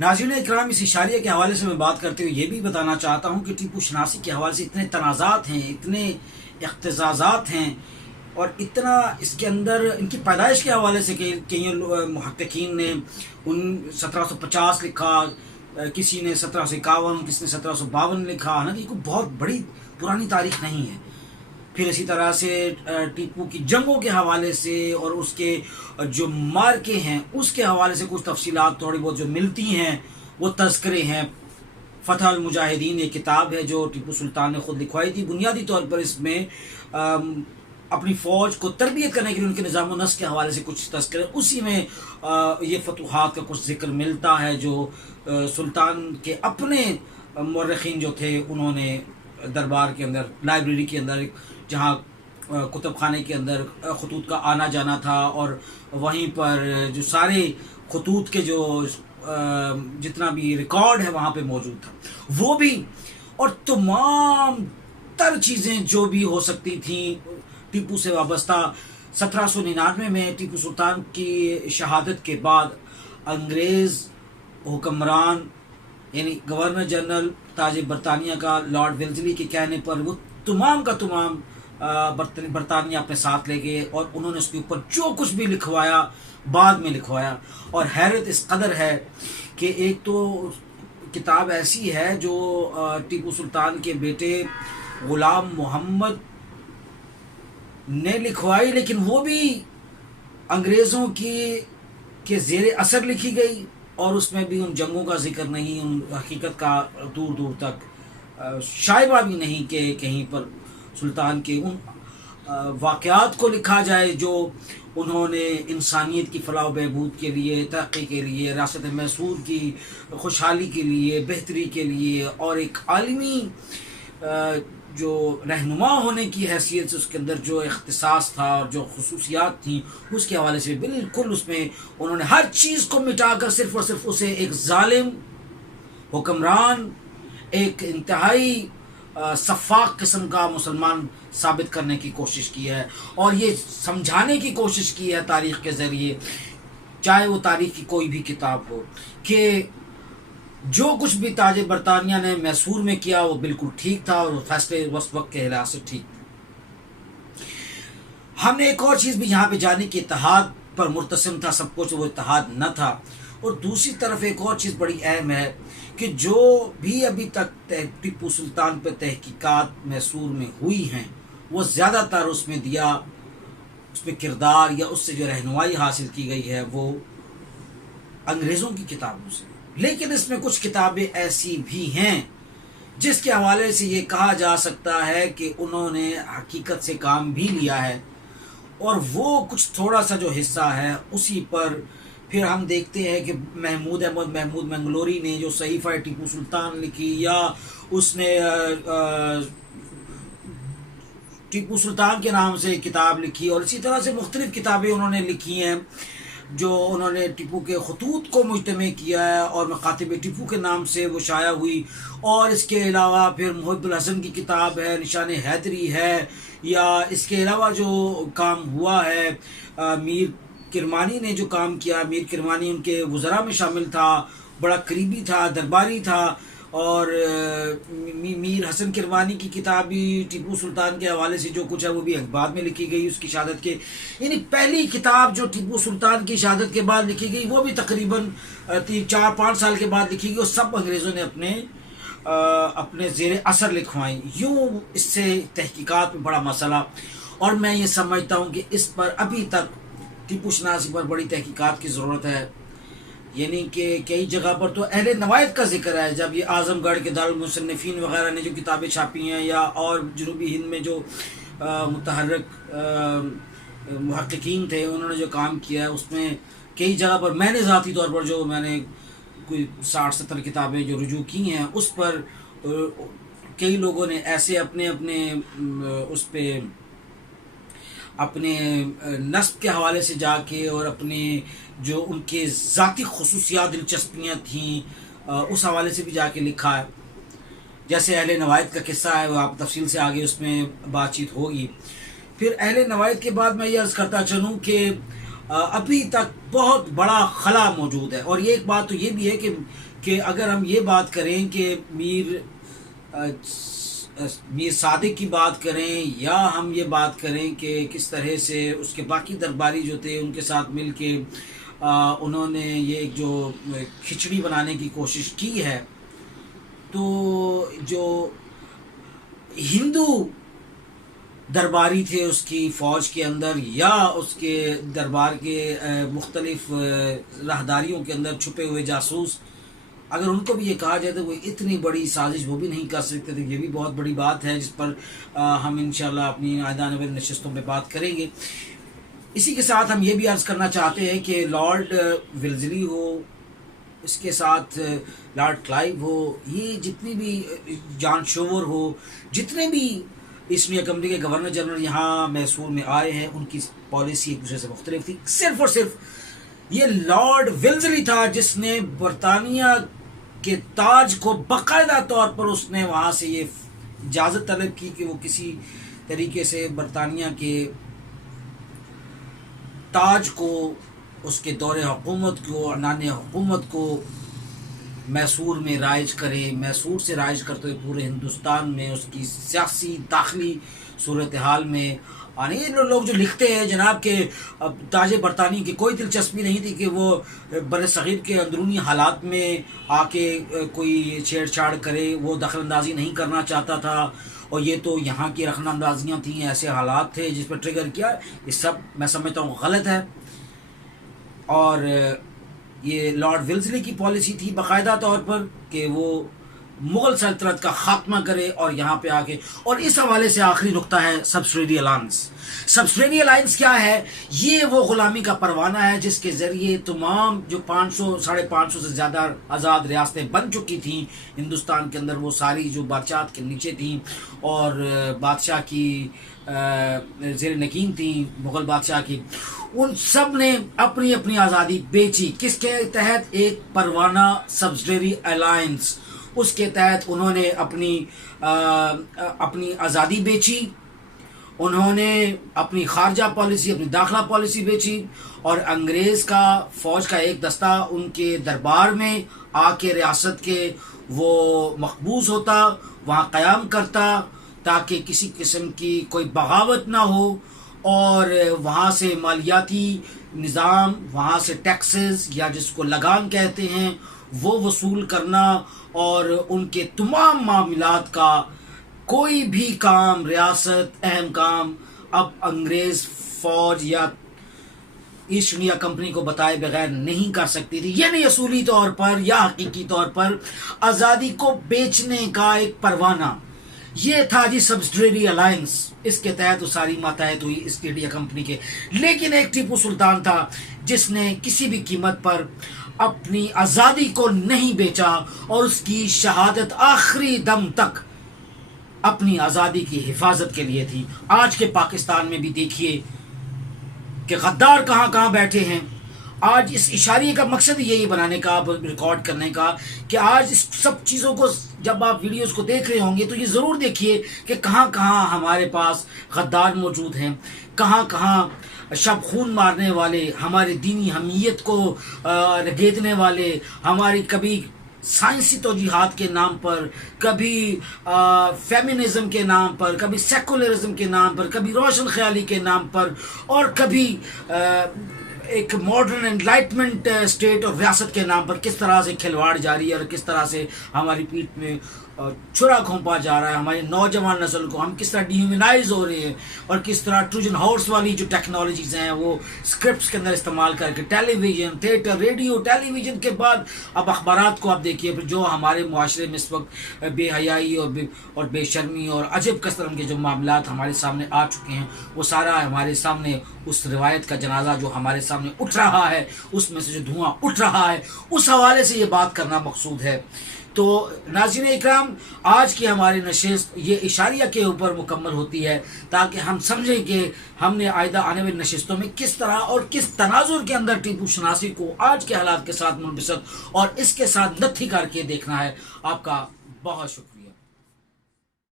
ناظرین اکرام، اس اشاریہ کے حوالے سے میں بات کرتے ہوئے یہ بھی بتانا چاہتا ہوں کہ ٹیپو شناسی کے حوالے سے اتنے تنازعات ہیں، اتنے اختزازات ہیں، اور اتنا اس کے اندر ان کی پیدائش کے حوالے سے کئی محققین نے 1750 لکھا، کسی نے 1751، کسی نے 1752 لکھا، حالانکہ کوئی بہت بڑی پرانی تاریخ نہیں ہے۔ پھر اسی طرح سے ٹیپو کی جنگوں کے حوالے سے اور اس کے جو مارکے ہیں اس کے حوالے سے کچھ تفصیلات تھوڑی بہت جو ملتی ہیں، وہ تذکرے ہیں۔ فتح المجاہدین یہ کتاب ہے جو ٹیپو سلطان نے خود لکھوائی تھی۔ بنیادی طور پر اس میں اپنی فوج کو تربیت کرنے کے لیے ان کے نظام و نسق کے حوالے سے کچھ تذکرے، اسی میں یہ فتوحات کا کچھ ذکر ملتا ہے جو سلطان کے اپنے مورخین جو تھے انہوں نے دربار کے اندر، لائبریری کے اندر، جہاں کتب خانے کے اندر خطوط کا آنا جانا تھا، اور وہیں پر جو سارے خطوط کے جو جتنا بھی ریکارڈ ہے وہاں پہ موجود تھا وہ بھی، اور تمام تر چیزیں جو بھی ہو سکتی تھیں ٹیپو سے وابستہ۔ 1799 میں ٹیپو سلطان کی شہادت کے بعد انگریز حکمران یعنی گورنر جنرل تاج برطانیہ کا لارڈ ویلزلی کے کہنے پر وہ تمام کا تمام برطانیہ اپنے ساتھ لے گئے، اور انہوں نے اس کے اوپر جو کچھ بھی لکھوایا بعد میں لکھوایا۔ اور حیرت اس قدر ہے کہ ایک تو کتاب ایسی ہے جو ٹیپو سلطان کے بیٹے غلام محمد نے لکھوائی، لیکن وہ بھی انگریزوں کے زیر اثر لکھی گئی، اور اس میں بھی ان جنگوں کا ذکر نہیں، ان حقیقت کا دور دور تک شائبہ بھی نہیں کہ کہیں پر سلطان کے ان واقعات کو لکھا جائے جو انہوں نے انسانیت کی فلاح و بہبود کے لیے، ترقی کے لیے، ریاست میسور کی خوشحالی کے لیے، بہتری کے لیے، اور ایک عالمی جو رہنما ہونے کی حیثیت سے اس کے اندر جو اختصاص تھا اور جو خصوصیات تھیں اس کے حوالے سے بالکل اس میں انہوں نے ہر چیز کو مٹا کر صرف اور صرف اسے ایک ظالم حکمران، ایک انتہائی سفاک قسم کا مسلمان ثابت کرنے کی کوشش کی ہے، اور یہ سمجھانے کی کوشش کی ہے تاریخ کے ذریعے، چاہے وہ تاریخ کی کوئی بھی کتاب ہو، کہ جو کچھ بھی تاج برطانیہ نے میسور میں کیا وہ بالکل ٹھیک تھا، اور فیصلے اس وقت کے لحاظ سے ٹھیک تھے۔ ہم نے ایک اور چیز بھی یہاں پہ جانے کہ اتحاد پر مرتسم تھا سب کچھ، وہ اتحاد نہ تھا۔ اور دوسری طرف ایک اور چیز بڑی اہم ہے کہ جو بھی ابھی تک ٹیپو سلطان پہ تحقیقات میسور میں ہوئی ہیں وہ زیادہ تر اس میں دیا، اس میں کردار یا اس سے جو رہنمائی حاصل کی گئی ہے وہ انگریزوں کی کتابوں سے، لیکن اس میں کچھ کتابیں ایسی بھی ہیں جس کے حوالے سے یہ کہا جا سکتا ہے کہ انہوں نے حقیقت سے کام بھی لیا ہے، اور وہ کچھ تھوڑا سا جو حصہ ہے اسی پر پھر ہم دیکھتے ہیں کہ محمود احمد محمود منگلوری نے جو صحیفہ ٹیپو سلطان لکھی، یا اس نے ٹیپو سلطان کے نام سے کتاب لکھی، اور اسی طرح سے مختلف کتابیں انہوں نے لکھی ہیں جو انہوں نے ٹیپو کے خطوط کو مجتمع کیا ہے، اور مکاتب ٹیپو کے نام سے وہ شائع ہوئی۔ اور اس کے علاوہ پھر محب الحسن کی کتاب ہے، نشان حیدری ہے، یا اس کے علاوہ جو کام ہوا ہے میر کرمانی نے جو کام کیا، میر کرمانی ان کے وزراء میں شامل تھا، بڑا قریبی تھا، درباری تھا، اور میر حسن کرمانی کی کتاب بھی ٹیپو سلطان کے حوالے سے جو کچھ ہے وہ بھی بعد میں لکھی گئی اس کی شہادت کے، یعنی پہلی کتاب جو ٹیپو سلطان کی شہادت کے بعد لکھی گئی وہ بھی تقریباً 4-5 سال کے بعد لکھی گئی، اور سب انگریزوں نے اپنے زیر اثر لکھوائیں۔ یوں اس سے تحقیقات میں بڑا مسئلہ، اور میں یہ سمجھتا ہوں کہ اس پر ابھی تک ٹیپو شناسی پر بڑی تحقیقات کی ضرورت ہے، یعنی کہ کئی جگہ پر تو اہل نوائد کا ذکر ہے، جب یہ اعظم گڑھ کے دارالمصنفین وغیرہ نے جو کتابیں چھاپی ہیں، یا اور جنوبی ہند میں جو متحرک محققین تھے انہوں نے جو کام کیا ہے، اس میں کئی جگہ پر میں نے ذاتی طور پر جو میں نے کوئی 60-70 کتابیں جو رجوع کی ہیں اس پر کئی لوگوں نے ایسے اپنے اس پہ اپنے نسب کے حوالے سے جا کے اور اپنے جو ان کے ذاتی خصوصیات دلچسپیاں تھیں اس حوالے سے بھی جا کے لکھا ہے، جیسے اہل نوائد کا قصہ ہے، وہ آپ تفصیل سے آگے اس میں بات چیت ہوگی۔ پھر اہل نوائد کے بعد میں یہ عرض کرتا چلوں کہ ابھی تک بہت بڑا خلا موجود ہے. اور ایک بات تو یہ بھی ہے کہ اگر ہم یہ بات کریں کہ میر صادق کی بات کریں یا ہم یہ بات کریں کہ کس طرح سے اس کے باقی درباری جو تھے ان کے ساتھ مل کے انہوں نے یہ جو کھچڑی بنانے کی کوشش کی ہے، تو جو ہندو درباری تھے اس کی فوج کے اندر یا اس کے دربار کے مختلف راہداریوں کے اندر چھپے ہوئے جاسوس، اگر ان کو بھی یہ کہا جائے تو وہ اتنی بڑی سازش وہ بھی نہیں کر سکتے تھے. یہ بھی بہت بڑی بات ہے جس پر ہم انشاءاللہ اپنی آنے والی نشستوں پہ بات کریں گے. اسی کے ساتھ ہم یہ بھی عرض کرنا چاہتے ہیں کہ لارڈ ولزلی ہو، اس کے ساتھ لارڈ کلائیو ہو، یہ جتنی بھی جان شوور ہو، جتنے بھی ایسٹ انڈیا کمپنی کے گورنر جنرل یہاں میسور میں آئے ہیں، ان کی پالیسی ایک دوسرے سے مختلف تھی. صرف اور صرف یہ لارڈ ولزلی تھا جس نے برطانیہ کے تاج کو باقاعدہ طور پر اس نے وہاں سے یہ اجازت طلب کی کہ وہ کسی طریقے سے برطانیہ کے تاج کو، اس کے دور حکومت کو، عنان حکومت کو میسور میں رائج کرے. میسور سے رائج کرتے ہوئے پورے ہندوستان میں اس کی سیاسی داخلی صورتحال میں یہ لوگ جو لکھتے ہیں جناب کہ تاج برطانیہ کی کوئی دلچسپی نہیں تھی کہ وہ بر صغیر کے اندرونی حالات میں آ کے کوئی چھیڑ چھاڑ کرے، وہ دخل اندازی نہیں کرنا چاہتا تھا، اور یہ تو یہاں کی رخنہ اندازیاں تھیں، ایسے حالات تھے جس پر ٹریگر کیا. یہ سب میں سمجھتا ہوں غلط ہے. اور یہ لارڈ ولزلی کی پالیسی تھی باقاعدہ طور پر کہ وہ مغل سلطنت کا خاتمہ کرے اور یہاں پہ آ کے. اور اس حوالے سے آخری نقطہ ہے سبسڈیری الائنس. سبسڈیری الائنس کیا ہے؟ یہ وہ غلامی کا پروانہ ہے جس کے ذریعے تمام جو 500 سے زیادہ آزاد ریاستیں بن چکی تھیں ہندوستان کے اندر، وہ ساری جو بادشاہت کے نیچے تھیں اور بادشاہ کی زیر نگین تھیں، مغل بادشاہ کی، ان سب نے اپنی اپنی آزادی بیچی. کس کے تحت؟ ایک پروانہ سبسڈیری الائنس. اس کے تحت انہوں نے اپنی آزادی بیچی، انہوں نے اپنی خارجہ پالیسی، اپنی داخلہ پالیسی بیچی، اور انگریز کا فوج کا ایک دستہ ان کے دربار میں آ کے ریاست کے وہ مقبوض ہوتا، وہاں قیام کرتا تاکہ کسی قسم کی کوئی بغاوت نہ ہو، اور وہاں سے مالیاتی نظام، وہاں سے ٹیکسز یا جس کو لگان کہتے ہیں وہ وصول کرنا، اور ان کے تمام معاملات کا کوئی بھی کام، ریاست اہم کام اب انگریز فوج یا ایسٹ انڈیا کمپنی کو بتائے بغیر نہیں کر سکتی تھی. یعنی اصولی طور پر یا حقیقی طور پر آزادی کو بیچنے کا ایک پروانہ یہ تھا جی سبسڈیری الائنس. اس کے تحت وہ ساری ماتحت ہوئی ایسٹ انڈیا کمپنی کے. لیکن ایک ٹیپو سلطان تھا جس نے کسی بھی قیمت پر اپنی آزادی کو نہیں بیچا، اور اس کی شہادت آخری دم تک اپنی آزادی کی حفاظت کے لیے تھی. آج کے پاکستان میں بھی دیکھیے کہ غدار کہاں کہاں بیٹھے ہیں. آج اس اشاریے کا مقصد یہی بنانے کا، ریکارڈ کرنے کا، کہ آج اس سب چیزوں کو جب آپ ویڈیوز کو دیکھ رہے ہوں گے تو یہ ضرور دیکھیے کہ کہاں کہاں ہمارے پاس غدار موجود ہیں، کہاں کہاں شب خون مارنے والے، ہمارے دینی حمیت کو رگیدنے والے، ہماری کبھی سائنسی توجیحات کے نام پر، کبھی فیمنزم کے نام پر، کبھی سیکولرزم کے نام پر، کبھی روشن خیالی کے نام پر، اور کبھی ایک ماڈرن انلائٹمنٹ اسٹیٹ اور ریاست کے نام پر کس طرح سے کھلواڑ جاری ہے، اور کس طرح سے ہماری پیٹھ میں چھرا گھونپا جا رہا ہے. ہماری نوجوان نسل کو ہم کس طرح ڈیہیومنائز ہو رہے ہیں، اور کس طرح ٹروجن ہارس والی جو ٹیکنالوجیز ہیں وہ اسکرپٹس کے اندر استعمال کر کے، ٹیلی ویژن، تھیٹر، ریڈیو، ٹیلی ویژن کے بعد اب اخبارات کو آپ دیکھیے، جو ہمارے معاشرے میں اس وقت بے حیائی اور بے شرمی اور عجب قسم کے جو معاملات ہمارے سامنے آ چکے ہیں، وہ سارا ہمارے سامنے اس روایت کا جنازہ جو ہمارے سامنے اٹھ رہا ہے، اس میں سے جو دھواں اٹھ رہا ہے، اس حوالے سے یہ بات کرنا مقصود ہے. تو ناظرین اکرام، آج کی ہماری نشست یہ اشاریہ کے اوپر مکمل ہوتی ہے تاکہ ہم سمجھیں کہ ہم نے آئندہ آنے والی نشستوں میں کس طرح اور کس تناظر کے اندر ٹیپو شناسی کو آج کے حالات کے ساتھ منبسط اور اس کے ساتھ نتھی کر کے دیکھنا ہے. آپ کا بہت شکریہ.